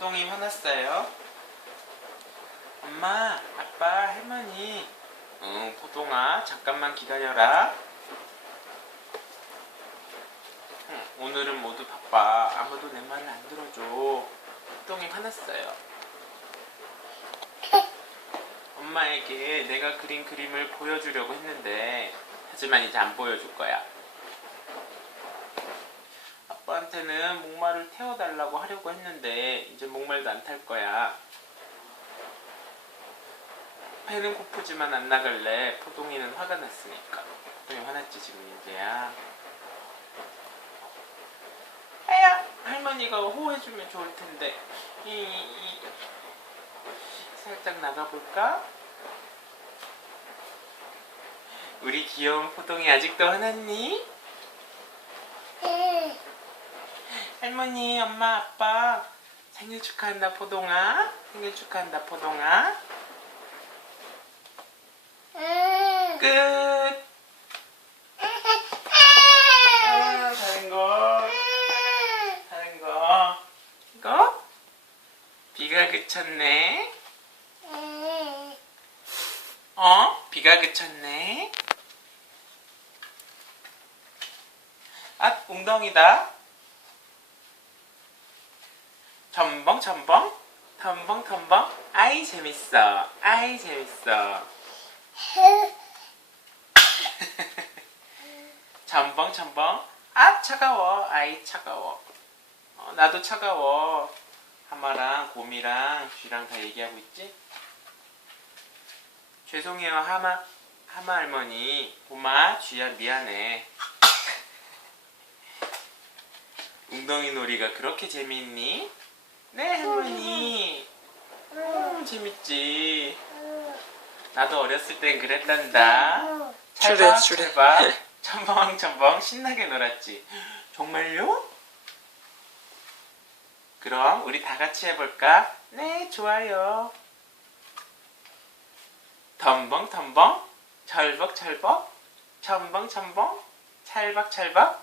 호동이 화났어요? 엄마, 아빠, 할머니. 응, 호동아, 잠깐만 기다려라. 응, 오늘은 모두 바빠. 아무도 내 말을 안 들어줘. 호동이 화났어요. 엄마에게 내가 그린 그림을 보여주려고 했는데, 하지만 이제 안 보여줄 거야. 아빠한테는 목마를 태워달라고 하려고 했는데 이제 목말도 안 탈 거야. 배는 고프지만 안 나갈래. 포동이는 화가 났으니까. 포동이 화났지 지금 민재야. 아야 할머니가 호해주면 좋을 텐데. 이, 이, 살짝 나가볼까? 우리 귀여운 포동이 아직도 화났니? 할머니, 엄마, 아빠 생일 축하한다 포동아. 생일 축하한다 포동아. 끝. 아, 다른 거, 다른 거. 이거? 비가 그쳤네. 어? 비가 그쳤네. 아, 웅덩이다. 첨벙 첨벙 텀벙 텀벙 아이 재밌어. 아이 재밌어. 첨벙 첨벙 아 차가워. 아이 차가워. 어, 나도 차가워. 하마랑 곰이랑 쥐랑 다 얘기하고 있지? 죄송해요 하마 하마 할머니. 곰아 쥐야 미안해. 웅덩이 놀이가 그렇게 재미있니? 네 할머니. 음, 재밌지. 나도 어렸을 땐 그랬단다. 찰박 줄에. 찰박 첨벙첨벙. 신나게 놀았지. 정말요? 그럼 우리 다 같이 해볼까? 네 좋아요. 덤벙 덤벙. 철벅 철벅. 첨벙 첨벙. 찰박 찰박